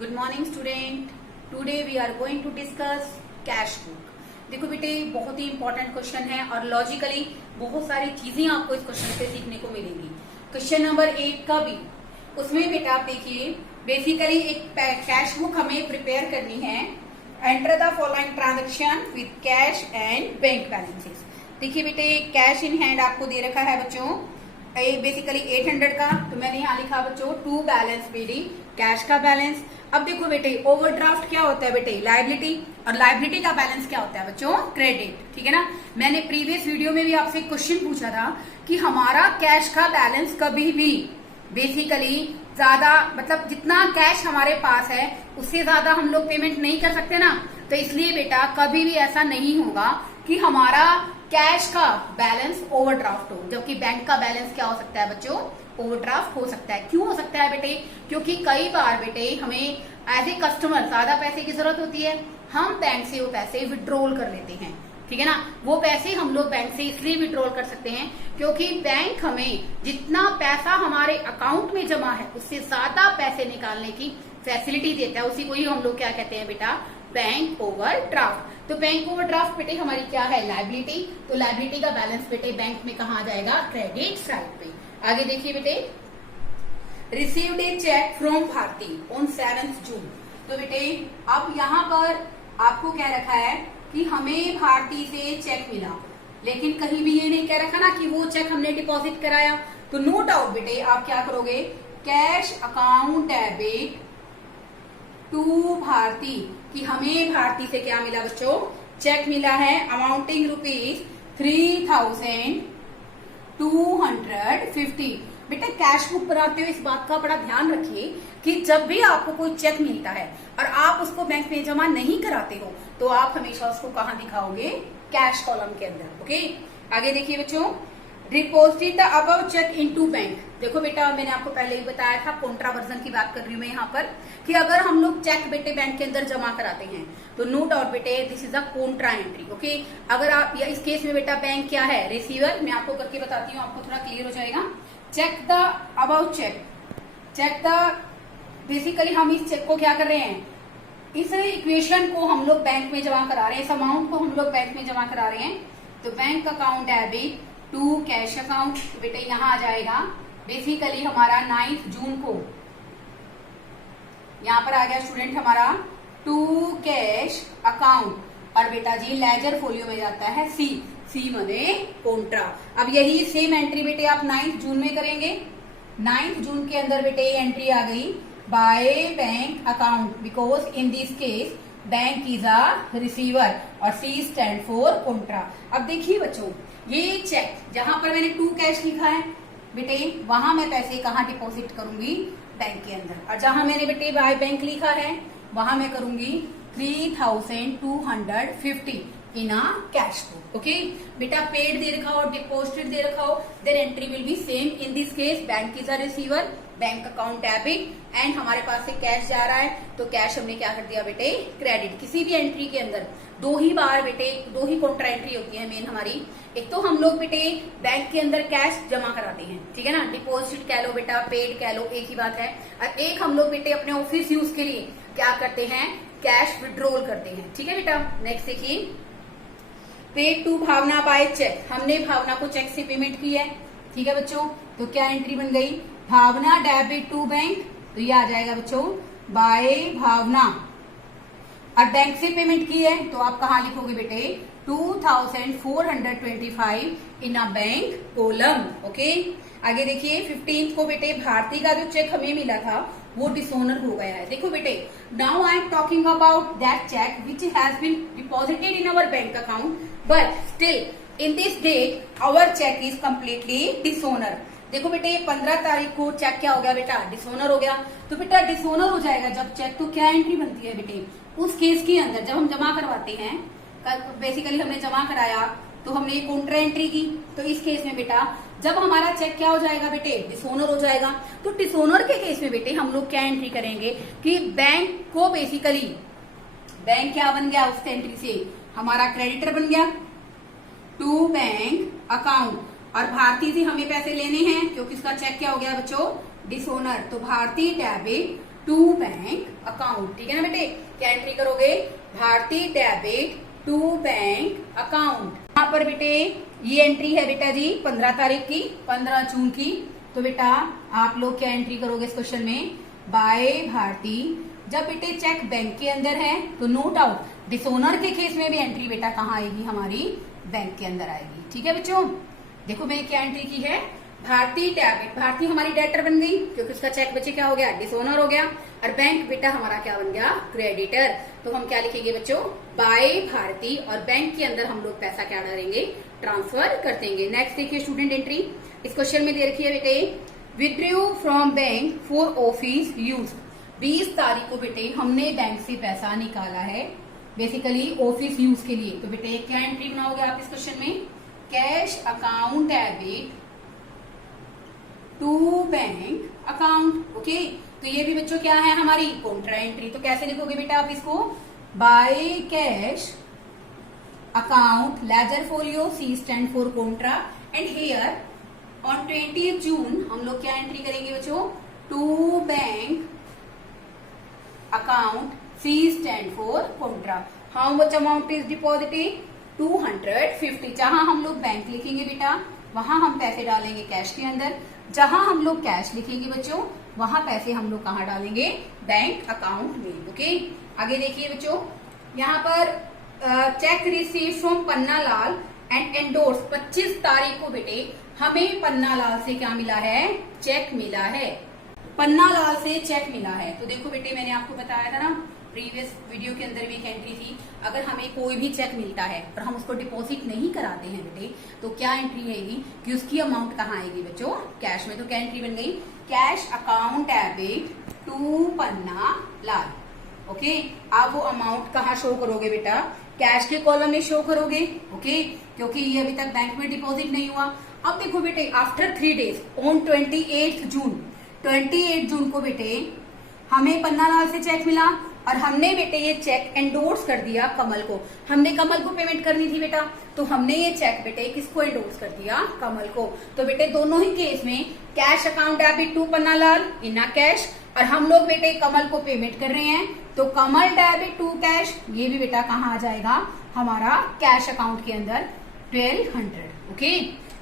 Good morning student. Today we are going to discuss cash book. देखो बेटे बहुत ही important question है और लॉजिकली बहुत सारी चीजें आपको इस क्वेश्चन से सीखने को मिलेंगी। क्वेश्चन नंबर 8 का भी उसमें बेटा आप देखिए बेसिकली एक कैश बुक हमें प्रिपेयर करनी है। Enter the following transaction with cash and bank balances. देखिए बेटे कैश इन हैंड आपको दे रखा है बच्चों बेसिकली 800 का, तो मैंने यहाँ लिखा बच्चों टू बैलेंस बीडी कैश का बैलेंस। अब देखो बेटे ओवरड्राफ्ट क्या होता है बेटे लायबिलिटी, और लायबिलिटी का बैलेंस क्या होता है बच्चों क्रेडिट। ठीक है ना। मैंने प्रीवियस वीडियो में भी आपसे क्वेश्चन पूछा था कि हमारा कैश का बैलेंस कभी भी बेसिकली ज्यादा मतलब जितना कैश हमारे पास है उससे ज्यादा हम लोग पेमेंट नहीं कर सकते ना, तो इसलिए बेटा कभी भी ऐसा नहीं होगा कि हमारा कैश का बैलेंस ओवरड्राफ्ट हो, जबकि बैंक का बैलेंस क्या हो सकता है बच्चों ओवरड्राफ्ट हो सकता है। क्यों हो सकता है बेटे, क्योंकि कई बार बेटे हमें एज ए कस्टमर ज्यादा पैसे की जरूरत होती है, हम बैंक से वो पैसे विड्रॉल कर लेते हैं। ठीक है ना। वो पैसे हम लोग बैंक से इसलिए विड्रॉल कर सकते हैं क्योंकि बैंक हमें जितना पैसा हमारे अकाउंट में जमा है उससे ज्यादा पैसे निकालने की फैसिलिटी देता है। उसी को ही हम लोग क्या कहते हैं बेटा बैंक ओवरड्राफ्ट। तो बैंक ओवरड्राफ्ट बेटे हमारी क्या है लायबिलिटी, तो लायबिलिटी का बैलेंस बेटे बैंक में कहा जाएगा क्रेडिट साइड पे। आगे देखिए बेटे received a cheque from Bharti on 7 June. तो बेटे अब यहाँ पर आपको क्या रखा है कि हमें भारती से चेक मिला, लेकिन कहीं भी ये नहीं कह रखा ना कि वो चेक हमने डिपॉजिट कराया। तो नो डाउट बेटे आप क्या करोगे cash account debit to Bharti कि हमें भारती से क्या मिला बच्चों चेक मिला है अमाउंटिंग ₹3,250। बेटा कैश बुक बनाते हुए इस बात का बड़ा ध्यान रखिए कि जब भी आपको कोई चेक मिलता है और आप उसको बैंक में जमा नहीं कराते हो तो आप हमेशा उसको कहाँ दिखाओगे कैश कॉलम के अंदर। ओके आगे देखिए बच्चों deposit the above cheque into bank. देखो बेटा मैंने आपको पहले ही बताया था कॉन्ट्रा वर्जन की बात कर रही हूँ मैं यहाँ पर कि अगर हम लोग चेक बेटे बैंक के अंदर जमा कराते हैं तो नो डाउट बेटे this is a Contra entry. Okay अगर आप या इस केस में बेटा बैंक क्या है रिसीवर, मैं आपको करके बताती हूँ आपको थोड़ा क्लियर हो जाएगा। Cheque the about cheque the basically हम इस चेक को क्या कर रहे हैं इस इक्वेशन को हम लोग बैंक में जमा करा रहे हैं, इस अमाउंट को हम लोग बैंक में जमा करा रहे हैं। तो bank account debit to cash account बेटे यहाँ आ जाएगा बेसिकली हमारा 9 जून को यहाँ पर आ गया स्टूडेंट हमारा टू कैश अकाउंट और बेटा जी लेजर फोलियो में जाता है सी मने कॉन्ट्रा। अब यही सेम एंट्री बेटे आप 9 जून में करेंगे। 9 जून के अंदर बेटे एंट्री आ गई by bank account because in this case bank is a receiver और सी स्टैंड फॉर कॉन्ट्रा। अब देखिए बच्चों ये चेक जहां पर मैंने टू कैश लिखा है बेटे वहां मैं पैसे कहाँ डिपॉजिट करूंगी बैंक के अंदर, और जहां मैंने बेटे बाय बैंक लिखा है वहां मैं करूंगी 3,250 in a cash book. Okay बेटा पेड दे रखा हो डिपॉजिटेड दे रखा हो then entry will be same. In this case bank is a receiver bank account debit and हमारे पास से कैश जा रहा है तो कैश हमने क्या कर दिया बेटे क्रेडिट। किसी भी एंट्री के अंदर दो ही बार बेटे दो ही कॉन्ट्रा एंट्री होती है मेन हमारी। एक तो हम लोग बेटे बैंक के अंदर कैश जमा कराते हैं, ठीक है ना, डिपॉजिट कह लो बेटा पेड कह लो एक ही बात है। और एक हम लोग बेटे अपने ऑफिस यूज के लिए क्या करते हैं कैश विड्रॉल करते हैं। ठीक है बेटा नेक्स्ट देखिए paid to Bhavna by cheque, हमने भावना को चेक से पेमेंट की है। ठीक है बच्चों तो क्या एंट्री बन गई भावना डेबिट टू बैंक, तो ये आ जाएगा बच्चों बाय भावना। और बैंक से पेमेंट की है तो आप कहाँ लिखोगे बेटे 2,425 इन अ बैंक कॉलम। ओके आगे देखिए 15 को बेटे भारती का जो चेक हमें मिला था वो डिसोनर हो गया है। देखो बेटे now I am talking about that cheque which has been deposited in our bank account but still in this date our cheque is completely dishonour. देखो बेटे 15 तारीख को चेक क्या हो गया बेटा डिसोनर हो गया। तो बेटा डिसोनर हो जाएगा जब चेक, तो क्या एंट्री बनती है बेटे उस केस के अंदर जब हम जमा करवाते हैं बेसिकली हमने जमा कराया तो हमने कॉन्ट्रा एंट्री की, तो इस केस में बेटा जब हमारा चेक क्या हो जाएगा बेटे डिसोनर हो जाएगा। तो डिसोनर के केस में बेटे हम लोग क्या एंट्री करेंगे कि बैंक को बेसिकली बैंक क्या बन गया उस एंट्री से हमारा क्रेडिटर बन गया टू बैंक अकाउंट, और भारती से हमें पैसे लेने हैं क्योंकि इसका चेक क्या हो गया बच्चों डिसोनर, तो Bharti debit to bank account. ठीक है ना बेटे, क्या एंट्री करोगे, भारतीय डेबिट टू बैंक अकाउंट। यहाँ पर बेटे ये एंट्री है बेटा जी 15 तारीख की, 15 जून की। तो बेटा आप लोग क्या एंट्री करोगे इस क्वेश्चन में, बाय भारती। जब बेटे चेक बैंक के अंदर है तो नो डाउट डिसओनर के केस में भी एंट्री बेटा कहाँ आएगी, हमारी बैंक के अंदर आएगी। ठीक है बच्चों, देखो मैंने क्या एंट्री की है, भारतीय डेबिट, भारतीय हमारी डेटर बन गई क्योंकि उसका चेक बच्चे क्या हो गया, डिसओनर हो गया। और बैंक बेटा हमारा क्या बन गया, क्रेडिटर। तो हम क्या लिखेंगे बच्चों, बाय भारती, और बैंक के अंदर हम लोग पैसा क्या डालेंगे, ट्रांसफर कर देंगे। नेक्स्ट देखिए स्टूडेंट एंट्री, इस क्वेश्चन में दे रखी है बेटे, withdrew from bank for office use. 20 तारीख को बेटे हमने बैंक से पैसा निकाला है बेसिकली ऑफिस यूज के लिए। तो बेटे क्या एंट्री बनाओगे आप इस क्वेश्चन में, cash account debit to bank account. Okay, तो ये भी बच्चों क्या है, हमारी कॉन्ट्रा एंट्री। तो कैसे लिखोगे बेटा आप इसको, by cash account, ledger folio, C stand for contra, and here on 20 June हम लोग क्या एंट्री करेंगे बच्चों, to bank account, C stand for contra. How much amount is deposited, 250। जहां हम लोग बैंक लिखेंगे बेटा वहां हम पैसे डालेंगे कैश के अंदर, जहां हम लोग कैश लिखेंगे बच्चों वहां पैसे हम लोग कहाँ डालेंगे, बैंक अकाउंट में। ओके, आगे देखिए बच्चों, यहाँ पर check receive from Panna Lal and endorse. 25 तारीख को बेटे हमें पन्ना लाल से क्या मिला है, चेक मिला है, पन्ना लाल से चेक मिला है। तो देखो बेटे मैंने आपको बताया था ना प्रीवियस वीडियो के अंदर भी एक एंट्री थी, अगर हमें कोई भी चेक मिलता है और हम उसको डिपॉजिट नहीं कराते हैं बेटे तो क्या एंट्री आएगी कि उसकी अमाउंट कहाँ आएगी बच्चों, कैश में। तो क्या एंट्री बन गई, cash account debit to Panna Lal. Okay, आप वो अमाउंट कहाँ शो करोगे बेटा, कैश के कॉलम में शो करोगे। ओके, क्योंकि ये अभी तक बैंक में डिपॉजिट नहीं हुआ। अब देखो बेटे आफ्टर 3 डेज ऑन 28 जून को बेटे हमें पन्ना लाल से चेक मिला और हमने बेटे ये चेक एंडोर्स कर दिया कमल को। हमने कमल को पेमेंट करनी थी बेटा, तो हमने ये चेक बेटे किसको एंडोर्स कर दिया, कमल को। तो बेटे दोनों ही केस में cash account debit to Panna Lal in cash, और हम लोग बेटे कमल को पेमेंट कर रहे हैं तो कमल डेबिट टू कैश, ये भी बेटा कहाँ आ जाएगा, हमारा कैश अकाउंट के अंदर 1200। ओके,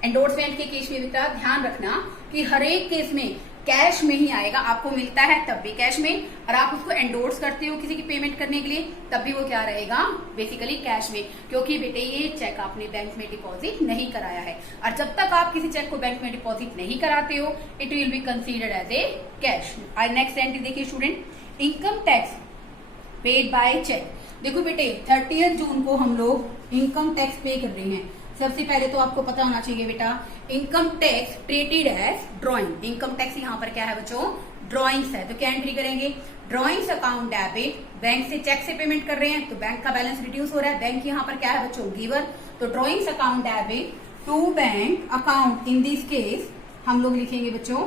एंडोर्समेंट के केस में बेटा ध्यान रखना कि हर एक केस में कैश में ही आएगा, आपको मिलता है तब भी कैश में, और आप उसको एंडोर्स करते हो किसी की पेमेंट करने के लिए तब भी वो क्या रहेगा, बेसिकली कैश में, क्योंकि बेटे ये चेक आपने बैंक में डिपॉजिट नहीं कराया है। और जब तक आप किसी चेक को बैंक में डिपॉजिट नहीं कराते हो it will be considered as a cash. Next entry देखिए student, income tax paid by cheque. देखो बेटे 30 जून को हम लोग इनकम टैक्स पे कर रहे हैं। सबसे पहले तो आपको पता होना चाहिए बेटा income tax treated as drawing. Income tax यहाँ पर क्या है बच्चों, ड्रॉइंग्स है। तो क्या एंट्री करेंगे, ड्रॉइंग्स अकाउंट डेबिट, बैंक से चेक से पेमेंट कर रहे हैं तो बैंक का बैलेंस रिड्यूस हो रहा है, बैंक यहाँ पर क्या है बच्चों, गिवर। तो drawings account debit to bank account, in this case हम लोग लिखेंगे बच्चों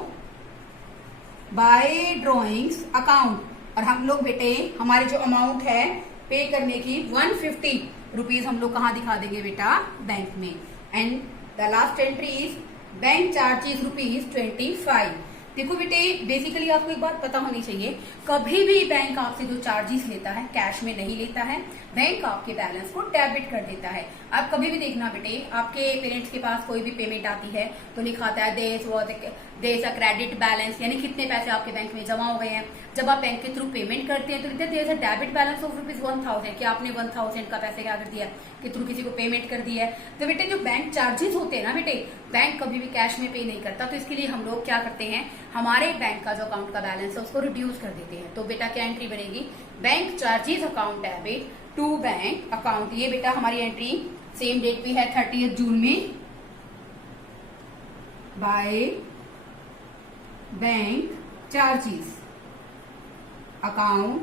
बाय ड्रॉइंग्स अकाउंट, और हम लोग बेटे हमारी जो अमाउंट है पे करने की 150 रुपीज हम लोग कहाँ दिखा देंगे बेटा, बैंक में। And the last entry is bank charges ₹25। देखो बेटे बेसिकली आपको एक बात पता होनी चाहिए, कभी भी बैंक आपसे जो चार्जेस लेता है कैश में नहीं लेता है, बैंक आपके बैलेंस को डेबिट कर देता है। आप कभी भी देखना बेटे आपके पेरेंट्स के पास कोई भी पेमेंट आती है तो लिखा आता है देयर अ क्रेडिट बैलेंस, यानी कितने पैसे आपके बैंक में जमा हो गए हैं। जब आप बैंक के थ्रू पेमेंट करते हैं तो लिखते हैं there a debit balance of ₹1000, कि आपने 1000 का पैसे क्या कर दिया के थ्रू किसी को पेमेंट कर दिया है। तो बेटे जो बैंक चार्जेस होते हैं ना बेटे, बैंक कभी भी कैश में पे नहीं करता, तो इसके लिए हम लोग क्या करते हैं, हमारे बैंक का जो अकाउंट का बैलेंस है उसको रिड्यूस कर देते हैं। तो बेटा क्या एंट्री बनेगी, bank charges account debit to bank account. ये बेटा हमारी एंट्री सेम डेट भी है 30 जून में, बाय बैंक चार्जेस अकाउंट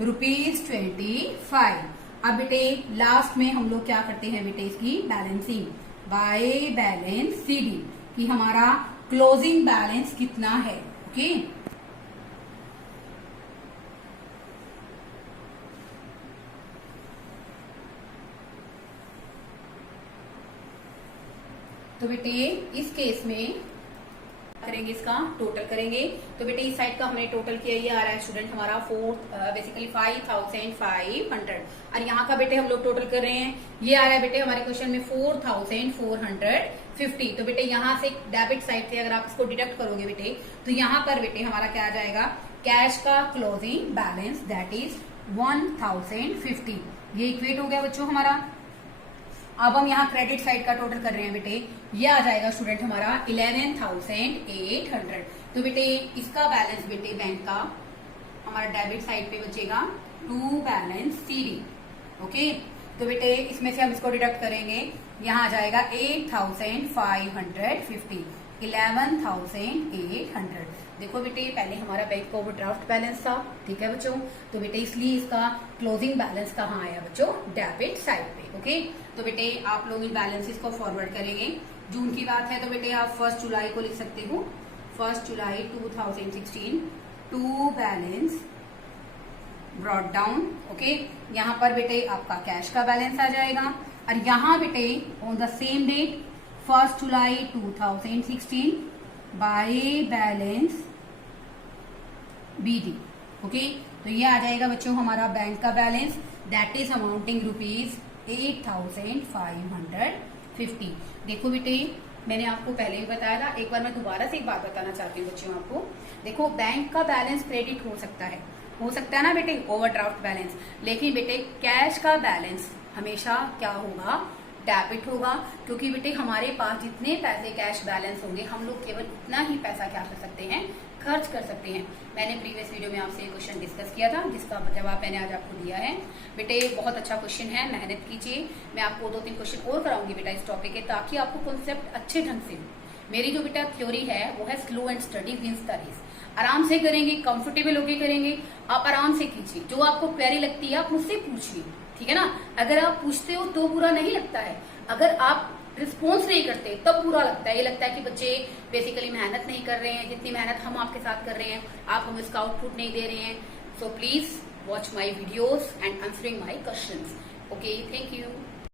₹25। अब बेटे लास्ट में हम लोग क्या करते हैं बेटे, इसकी बैलेंसिंग बाय बैलेंस CD, कि हमारा क्लोजिंग बैलेंस कितना है। ओके, तो बेटे इस केस में करेंगे, इसका टोटल करेंगे। तो बेटे इस साइड का हमने टोटल किया, ये आ रहा है स्टूडेंट हमारा बेसिकली 5500, और यहाँ का बेटे हम लोग टोटल कर रहे हैं, ये आ रहा है बेटे हमारे क्वेश्चन में 4450। तो बेटे यहाँ से डेबिट साइड से अगर आप इसको डिडक्ट करोगे बेटे, तो यहाँ पर बेटे हमारा क्या आ जाएगा, कैश का क्लोजिंग बैलेंस दैट इज 1050। ये इक्वेट हो गया बच्चों हमारा। अब हम यहाँ क्रेडिट साइड का टोटल कर रहे हैं बेटे, ये आ जाएगा स्टूडेंट हमारा 11800। तो बेटे इसका बैलेंस बेटे बैंक का हमारा डेबिट साइड पे बचेगा टू बैलेंस CD। ओके, तो बेटे इसमें से हम इसको डिडक्ट करेंगे, यहाँ आ जाएगा 8550, 11800। देखो बेटे पहले हमारा बैंक का ओवरड्राफ्ट बैलेंस था, ठीक है बच्चों, तो बेटे इसलिए इसका क्लोजिंग बैलेंस कहाँ आया बच्चों, डेबिट साइड पे। ओके, तो बेटे आप लोग इन बैलेंसेस को फॉरवर्ड करेंगे। जून की बात है तो बेटे आप 1 जुलाई को लिख सकते हो, 1 July 2016 to balance brought down. Okay, यहाँ पर बेटे आपका कैश का बैलेंस आ जाएगा, और यहाँ बेटे on the same date 1 July 2016 by balance BD। Okay, तो ये आ जाएगा बच्चों हमारा बैंक का बैलेंस दैट इज अमाउंटिंग ₹8550। देखो बेटे मैंने आपको पहले ही बताया था, एक बार मैं दोबारा से एक बात बताना चाहती हूँ बच्चों आपको। देखो बैंक का बैलेंस क्रेडिट हो सकता है ना बेटे, ओवरड्राफ्ट बैलेंस, लेकिन बेटे कैश का बैलेंस हमेशा क्या होगा, डेबिट होगा, क्योंकि बेटे हमारे पास जितने पैसे कैश बैलेंस होंगे हम लोग केवल उतना ही पैसा क्या कर सकते हैं, खर्च कर सकते हैं। मैंने प्रीवियस वीडियो में आपसे ये क्वेश्चन डिस्कस किया था, जिसका जवाब मैंने आज आपको दिया है। बेटे बहुत अच्छा क्वेश्चन है, मेहनत कीजिए। मैं आपको 2-3 क्वेश्चन और कराऊंगी बेटा इस टॉपिक के, ताकि आपको कॉन्सेप्ट अच्छे ढंग से, मेरी जो बेटा थ्योरी है वो है slow and study wins the race. आराम से करेंगे, कंफर्टेबल होके करेंगे, आप आराम से कीजिए, जो आपको प्यारी लगती है आप मुझसे पूछिए, ठीक है ना। अगर आप पूछते हो तो बुरा नहीं लगता है, अगर आप रिस्पॉन्स नहीं करते तब बुरा लगता है। ये लगता है कि बच्चे बेसिकली मेहनत नहीं कर रहे हैं, जितनी मेहनत हम आपके साथ कर रहे हैं आप हमें इसका आउटपुट नहीं दे रहे हैं। So please watch my videos and answering my questions. Okay, thank you.